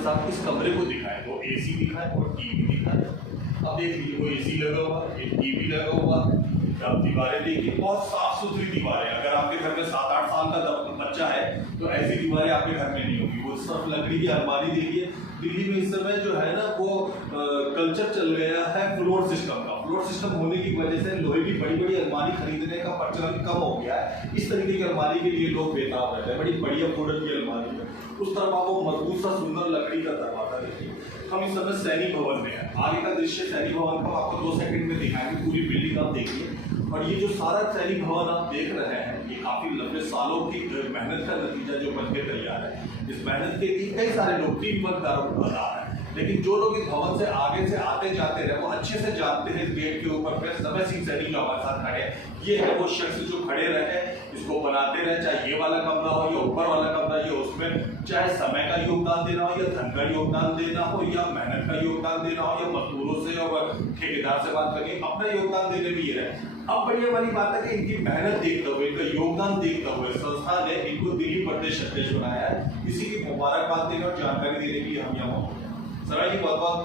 बस आप इस कमरे को दिखाएं, वो एसी दिखाएं और टीवी दिखाएं। अब देख लीजिए वो एसी लगा हुआ, एक टीवी लगा हुआ, आप दीवारें देखिए, बहुत साफ सुथरी दीवारें। अगर आपके घर में 7-8 साल का बच्चा है तो ऐसी दीवारें आपके घर में नहीं होगी। वो सिर्फ लकड़ी की अलमारी देखिए। दिल्ली में इस समय जो है ना वो कल्चर चल गया है फ्लोर सिस्टम का। फ्लोर सिस्टम होने की वजह से लोहे की बड़ी बड़ी अलमारी खरीदने का प्रचलन कम हो गया है। इस तरीके की अलमारी के लिए लोग बेताब रहते हैं, बड़ी बढ़िया मॉडल की अलमारी है। उस तरफ आप वो मजबूत सा सुंदर लकड़ी का दरवाजा देखिए। हम इस समय सैनिक भवन में है। आगे का दृश्य सैनिक भवन का आपको 2 सेकंड में दिखाएंगे, पूरी बिल्डिंग आप देखिए। और ये जो सारा सैनिक भवन आप देख रहे हैं, ये काफी लंबे सालों की मेहनत का नतीजा जो बन के तैयार है। इस मेहनत के लिए कई सारे लोग टीम वर्क बता रहे हैं, लेकिन जो लोग इस भवन से आगे से आते जाते रहे वो अच्छे से जानते हैं। इस गेट के ऊपर पे समय सिंह सैनी जो हमारे साथ खड़े हैं, ये है वो शख्स जो खड़े रहे, इसको बनाते रहे। चाहे ये वाला कमरा हो या ऊपर वाला कमरा, ये उसमें चाहे समय का योगदान देना हो या धन का योगदान देना हो या मेहनत का योगदान देना हो या मजदूरों से और ठेकेदार से बात करके अपना योगदान देने भी ये रहे। अब बढ़िया वाली बात है कि इनकी मेहनत देखते हुए, इनका योगदान देखते हुए संस्था ने इनको दिल्ली प्रदेश अध्यक्ष बनाया है। इसी की मुबारकबाद देने और जानकारी देने के लिए हम यहाँ मौजूद हैं। सर जी बहुत बहुत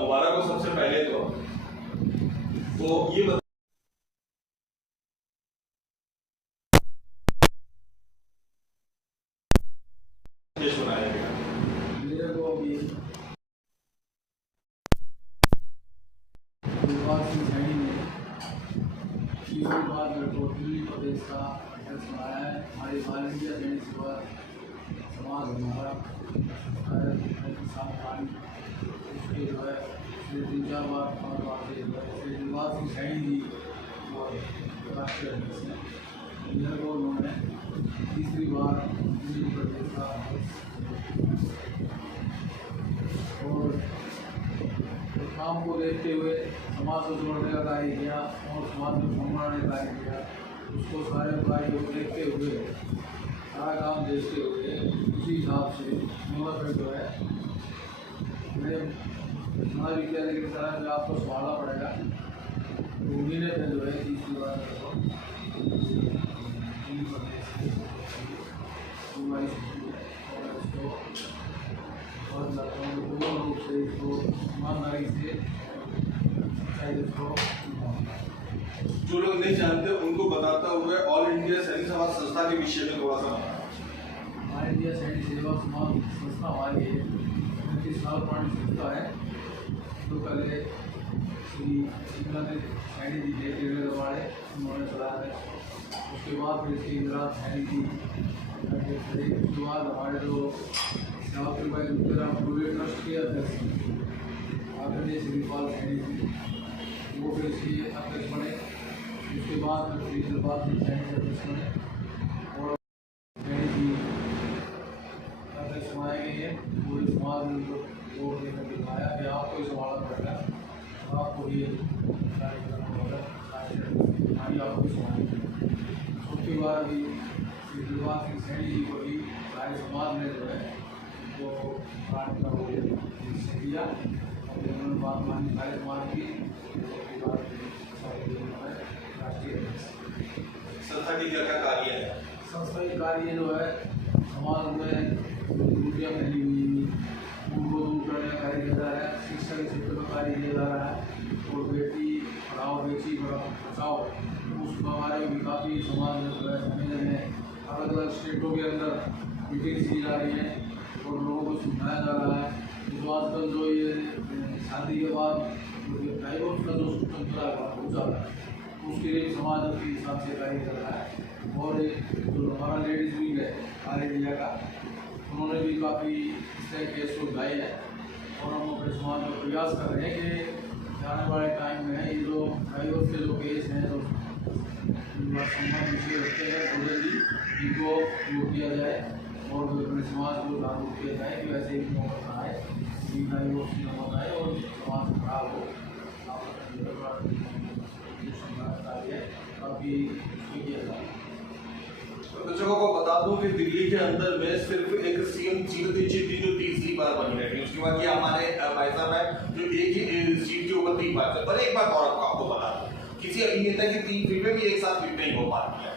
मुबारक हो। सबसे पहले तो वो ये बनाया गया मेरे को अभी दिल्ली प्रदेश का अध्यक्ष बनाया है। हमारी ऑल इंडिया सैनिक सेवा समाज हमारा उसके जो है श्री 3-4 बार श्री दिलबाग सिंह सैनी जी और राष्ट्रीय अध्यक्ष हैं। इधर को उन्होंने तीसरी बार दिल्ली प्रदेश का और काम को देखते हुए समाज को जोड़ने का कार्य किया और समाज में बनाने का कार्य किया। उसको सारे कार्य को देखते हुए सारा काम देखते हुए उसी हिसाब से फिर जो है महाविद्यालय की तरह जो आपको संभालना पड़ेगा, तो उन्हीं ने फिर जो है तीसरी बार दिल्ली प्रदेश और पूर्ण रूप से इसको ईमानदारी से जो लोग नहीं जानते उनको बताता हुआ ऑल इंडिया सैनिक सेवा संस्था के विषय में थोड़ा सा बताना। ऑल इंडिया सैनिक सेवा समाज संस्था हमारी 35 साल पुरानी संस्था है। तो पहले श्री सैनी जी थे वाले, उन्होंने चलाया है। उसके बाद फिर श्री इंदिरा सैनी जी, उसके बाद हमारे जो सावित्री बाई उत्तराम पूरे ट्रस्ट के अध्यक्ष आदरणीय श्रीपाल सैनी जी, वो फिर इसके अध्यक्ष बने। उसके बाद फिर श्री दिलबाग सिंह सैनी अध्यक्ष बने और सैनी जी अध्यक्ष बनाए गए हैं। पूरे समाज में उनको वोट देकर दिखाया कि आपको ही संभालना पड़ेगा, आपको ये कार्य करना होगा, आपको संभालना। उसके बाद भी श्री दिलबाग सिंह सैनी जी को भी सारे समाज में जो है वो कार्य का निश्चय किया और उन्होंने बात मानी सारे समाज की। उसके बाद राष्ट्रीय संस्था की क्या क्या कार्य है? संस्था के कार्य जो है समाज में त्रुटियाँ फैली हुई उनको दूर करने का कार्य किया जा रहा है। शिक्षा के क्षेत्र में कार्य किया जा रहा है और बेटी पढ़ाओ बेटी बचाओ उस बारे में भी काफ़ी समाज में जो है सम्मेलन है। अलग अलग स्टेटों के अंदर मीटिंग्स की जा रही हैं और लोगों को समझाया जा रहा है। जो आजकल जो ये शादी के बाद डाइवोर्स का जो सिस्टम चला हो जाता है, उसके लिए समाज के हिसाब से कार्य कर रहा है। और जो हमारा लेडीज विंग है ऑल इंडिया का, उन्होंने भी काफ़ी इस तरह केस को उठाए हैं और हम अपने समाज में प्रयास कर रहे हैं कि आने वाले टाइम में ये जो डाइवोर्स के जो केस हैं जो सम्मान विषय रखते हैं जल्दी इनको वो किया जाए और अपने समाज को जागरूक किया जाए कि वैसे एक नौबत ना आए, डाइवोर्स की नौबत आए और समाज खराब हो। काफ़ी किया जाए। दर्शकों को बता दूं कि दिल्ली के अंदर में सिर्फ एक सीएम सीट थी जो तीसरी बार बनी रही। उसके बाद ये हमारे भाई साहब है जो एक ही सीट के ऊपर 3 बार, पर एक बार और आपको बता दूं किसी अभिनेता की 3 फिल्में भी एक साथ हिट नहीं हो पाती है।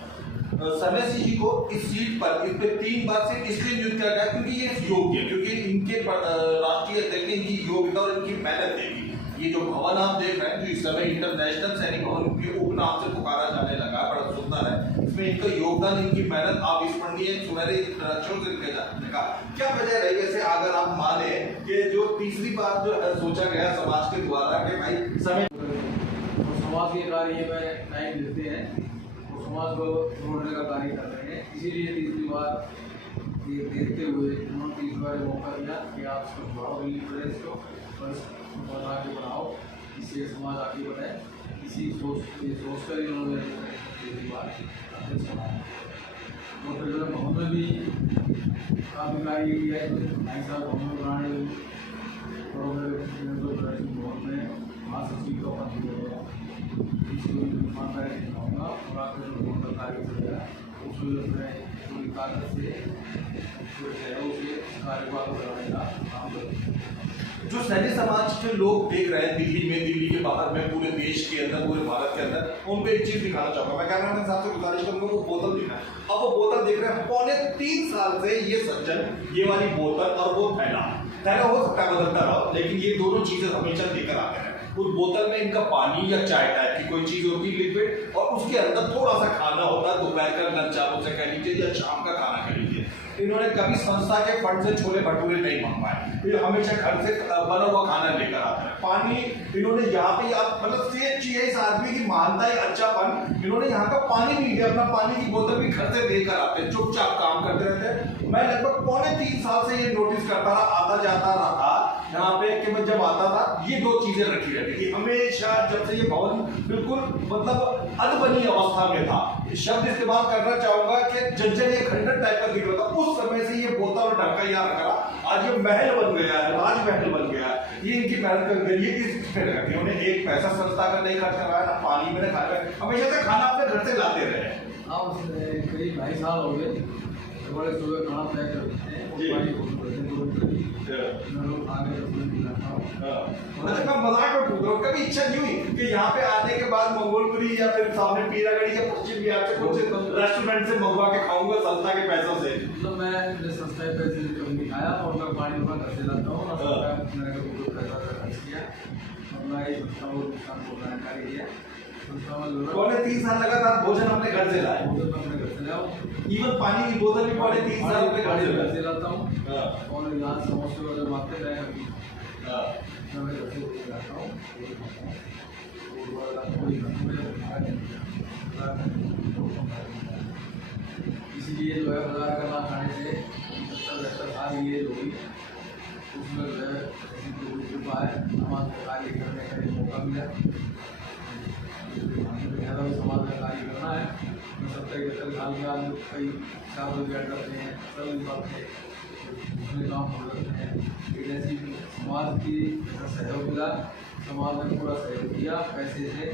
सरनेसी जी को इस सीट पर इस पे 3 बार से इसलिए नियुक्त किया गया क्योंकि ये योग्य है, क्योंकि इनके राष्ट्रीय अध्यक्ष ने इनकी योग्यता और इनकी मेहनत देखी। ये जो भवन आप देख रहे हैं जो इस समय इंटरनेशनल सैनिक भवन के उपनाम से पुकारा जाने लगा, बड़ा सुंदर है, इसमें इनका योगदान, इनकी मेहनत आप स्मरणीय सुनहरे अक्षरों से लिखे जाने का क्या वजह रही? वैसे अगर आप माने कि जो तीसरी बार जो सोचा गया समाज के द्वारा कि भाई समय समाज के कार्य में टाइम देते हैं और समाज को जोड़ने का कार्य कर रहे हैं, इसीलिए तीसरी बार ये देखते हुए उन्होंने तीसरी बार मौका दिया कि आप सब बढ़ाओ दिल्ली प्रदेश को और आगे बढ़ाओ, इससे समाज आगे बढ़े। इसी सोच कर इन्होंने तीसरी बार अध्यक्ष बनाया। और फिर भवन में भी काफ़ी कार्य किया है, भाई साहब भवन बनाने भवन में महासचिव का पद दिया गया, इसको मानता दिखाऊंगा और आकर भवन का कार्य किया उसमें पूरी ताकत से सहयोग से कार्यभार कराने का काम करें। जो सैनिक समाज के लोग देख रहे हैं दिल्ली में, दिल्ली के बाहर में, पूरे देश के अंदर, पूरे भारत के अंदर, उनको एक चीज दिखाना चाहूंगा। मैं कैमरा मैन साहब से गुजारिश करूंगा वो बोतल दिखाएं। अब वो बोतल देख रहे हैं, पौने 3 साल से ये सज्जन ये वाली बोतल और वो थैला हो सकता है बदलता रहो, लेकिन ये दोनों चीजें हमेशा लेकर आते हैं। उस बोतल में इनका पानी या चाय टाइप की कोई चीज होती है लिक्विड, और उसके अंदर थोड़ा सा खाना होता है, दोपहर का लंच आप उसे कह लीजिए या शाम का खाना कह लीजिए। इन्होंने कभी संस्था के फंड से छोले भटूरे नहीं मंगवाए, ये हमेशा घर से बना हुआ खाना लेकर आते हैं। पानी इन्होंने यहाँ पे आप मतलब सेफ चीज है, इस आदमी की मानता है अच्छापन, इन्होंने यहाँ का पानी नहीं दिया, अपना पानी की बोतल भी घर से लेकर आते हैं, चुपचाप काम करते रहते हैं। मैं लगभग पौने 3 साल से ये नोटिस करता रहा, आता जाता रहा यहाँ पे कि मैं जब आता था ये 2 चीजें रखी रहती थी हमेशा, जब से ये भवन बिल्कुल मतलब अधबनी अवस्था में था। शब्द इस्तेमाल करना चाहूंगा कि जंजर ये खंडर टाइप का दिख रहा था, उस समय से ये बोतल और ढक्का यहाँ रखा, आज ये महल बन गया है, राजमहल बन गया है। ये इनकी मेहनत कर गई है, इन्होंने एक पैसा संस्था का नहीं खर्च करवाया, ना पानी में खाया, हमेशा से खाना अपने घर से लाते रहे। करीब 2.5 साल हो गए, बड़े सुबह खाना पैक करते हैं, मैं मजाक में पूछ रहा हूँ, कभी इच्छा नहीं हुई कि यहाँ पे आने के बाद मंगोलपुरी या फिर सामने पीरागढ़ी या पश्चिम बिहार से कुछ रेस्टोरेंट से मंगवा के खाऊंगा संस्था के पैसों से? तो मैं संस्था के पैसे से कभी खाया और मैं पानी में घर से लाता हूँ, मैंने कभी पैसा खर्च किया और मैं ये संस्था को नुकसान को जानकारी दिया। पौने 3 साल लगातार भोजन अपने घर से लाए, इवन पानी की बोतल भी पौने 3 साल अपने घर से लाता हूँ और यहाँ समोसे वगैरह मांगते रहे कभी मैं घर से लाता हूँ। इसलिए जो है बाजार का ना खाने से 70-72 साल ये जो हुई उसमें जो है कृपा है, समाज का कार्य करने का मौका मिला, समाज का कार्य करना है। 70-72 साल के बाद कई 4 लोग बैठ करते हैं, सब इस बात से उसमें काम हो जाते हैं। लेकिन ऐसी समाज की सहयोग मिला, समाज ने पूरा सहयोग किया पैसे से,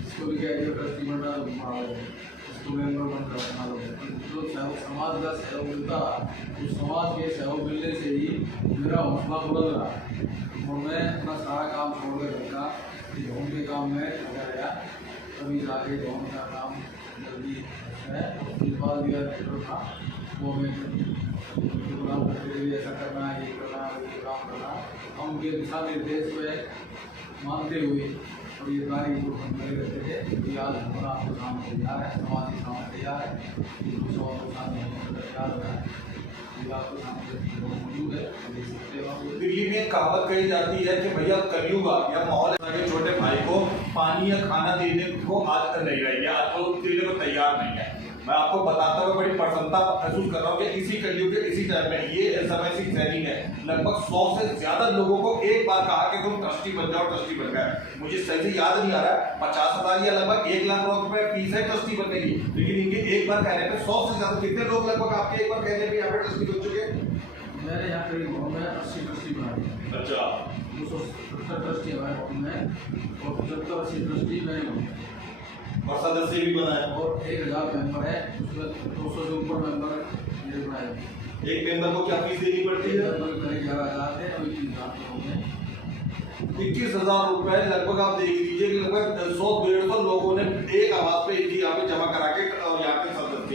इसको भी कह ट्रस्टी बनना, इसको मेम्बर बनना, तो समाज का सहयोग मिलता, उस समाज के सहयोग मिलने से ही मेरा हौसला बुलंद रहा और मैं अपना सारा काम छोड़ कर रखा, होम के काम में लगा रहा, तभी जाके होम का काम जल्दी है। उसके बाद भी था वो मैं प्रोग्राम करते हुए ऐसा करना, ये करना, ये काम करना, हम उनके दिशा निर्देश को मानते हुए और ये कार्य को हम लगे रहते थे कि आज हमारा आपको काम तैयार है, समाज के सामने तैयार है, दूसरों के सामने तैयार हो रहा है, ये आपको सामने मौजूद है, देख सकते हो। दिल्ली में कहावत कही जाती है कि भैया कलयुग आ गया, माहौल के छोटे भाई को पानी या खाना देने को आदत नहीं रही है, आज तो देने को तैयार नहीं है। मैं आपको बताता हुआ बड़ी प्रसन्नता महसूस कर रहा हूँ कि इसी कलयुग के इसी टाइम में ये समय सिंह सैनी ने लगभग 100 से ज्यादा लोगों को एक बार कहा कि तुम ट्रस्टी बन जाओ, ट्रस्टी बन गए। मुझे सही से याद नहीं आ रहा है, 50,000 या लगभग 1 लाख रुपए फीस है ट्रस्टी बनने की, लेकिन इनके एक बार कहने पे 100 से ज्यादा कितने लोग लगभग आपके एक बार कहने पे यहाँ पे ट्रस्टी बन चुके? मैंने यहाँ पे 80 ट्रस्टी बनाए। अच्छा, 270 ट्रस्टी हमारे में और 75-80 ट्रस्टी मैंने और सदस्य भी बनाए और 1000 मेंबर है, उसमें 200 से ऊपर मेंबर मेरे बनाए। एक मेंबर को क्या फीस देनी पड़ती है? करीब 11,000 है, अभी 3,000 हो गए। 21,000 रुपए लगभग आप देख लीजिए कि लगभग 100-150 लोगों ने एक आवाज पे यहाँ पे जमा करा के और यहाँ के सदस्य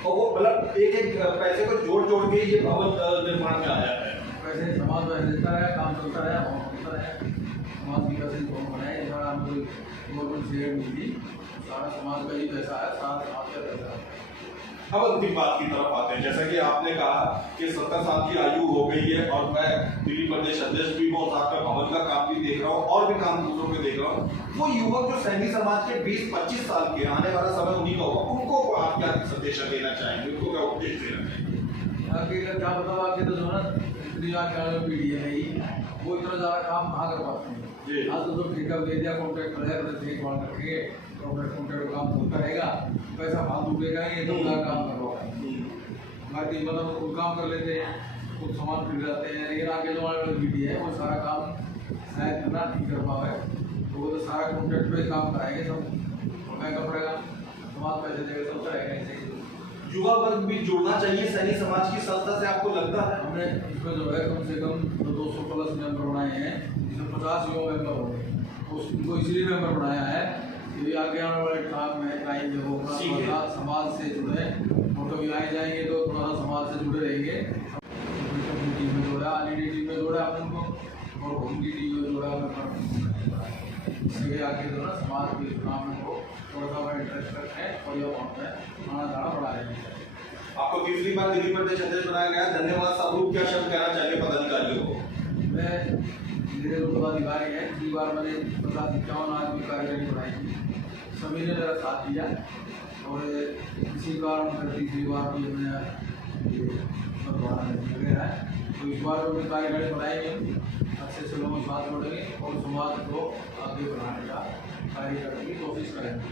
और वो मतलब एक एक पैसे को जोड़ जोड़ के ये भवन निर्माण में आया है। वैसे समाज में रहता है, काम चलता है, होता है, समाज की वजह से भवन बनाए, जहाँ हम कोई गवर्नमेंट शेयर नहीं दी, सारा समाज का ही पैसा है, सारा समाज का पैसा है। अब अंतिम बात की तरफ आते हैं, जैसा कि आपने कहा कि 70 साल की आयु हो गई है और मैं दिल्ली प्रदेश अध्यक्ष भी हूँ, साथ में भवन का काम भी देख रहा हूँ और भी काम दूसरों के देख रहा हूँ। वो युवक जो सैनी समाज के 20-25 साल के, आने वाला समय उन्हीं का होगा, उनको आप क्या संदेश देना चाहेंगे, उनको क्या उपदेश देना चाहेंगे? आगे का क्या बताओ, आगे तो जो है ना इतनी आगे पीढ़ी है नहीं, वो इतना ज़्यादा काम कहाँ कर पाते हैं। आज तो ठेका दे दिया, कॉन्ट्रैक्ट है, देख भाल करके कॉन्ट्रैक्ट काम होता रहेगा, पैसा फालतू देगा, ये तो उनका काम करवाएगा। बाकी मतलब खुद काम कर लेते हैं, खुद सामान खरीद जाते हैं, लेकिन आगे जो वाली पीढ़ी है वो सारा काम शायद करना नहीं कर पाए, तो वो तो सारा कॉन्ट्रैक्ट पे काम कराएंगे, सब महंगा पड़ेगा, समाज पैसे देगा, सब रहेगा ऐसे ही। युवा वर्ग भी जुड़ना चाहिए सैनी समाज की संस्था से, आपको लगता है? हमने इसमें जो है कम से कम 200+ मेंबर बनाए हैं, जिसमें 50 युवा मेंबर हो गए। उसको इसलिए मेंबर बनाया है कि आगे आने वाले टाइम जब होगा थोड़ा समाज से जुड़े, फोटो भी आए जाएंगे तो थोड़ा सा समाज से जुड़े रहेंगे। टीम में जोड़ा, आली टीम में जोड़ा अपन को, और उनकी टीम में जोड़ा इसलिए आगे जो है समाज के चुनाव में वो थोड़ा सा इंटरेस्ट रखते हैं और ये वहाँ पे आना जाना बढ़ा रहे हैं। आपको तीसरी बार दिल्ली प्रदेश अध्यक्ष बनाया गया, धन्यवाद। स्वरूप क्या शब्द कहना चाहिए पदाधिकारियों को? मैं मेरे जो पदाधिकारी हैं, पिछली बार मैंने 50-51 आदमी कार्यकारिणी बनाई थी, सभी ने मेरा साथ दिया, और इसी बार तीसरी बार भी मैं वगैरह है, तो इस बार जो कार्यकारिणी बनाएंगे अच्छे से लोगों के साथ जोड़ेंगे और समाज को आगे बढ़ाने का कार्य करने की कोशिश करेंगे।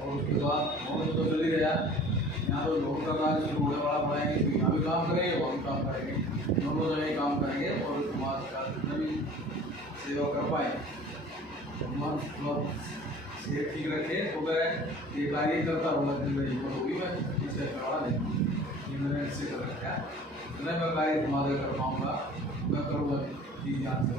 और उसके बाद बहुत तो चल ही गया, यहाँ तो लोग का कार्य शुरू होने वाला बनाएंगे, तो यहाँ भी काम करेंगे, वहाँ भी काम करेंगे, दोनों जगह काम करेंगे और समाज का जितना भी सेवा कर पाए, सेहत ठीक रखे, तो मैं ये कार्य करता रहूँगा, मेरी उम्र होगी, मैं इसे करवा देंगे, मैंने इससे कर रखा है, मैं कार्य समाज कर पाऊँगा, मैं करूँगा, जी ध्यान से।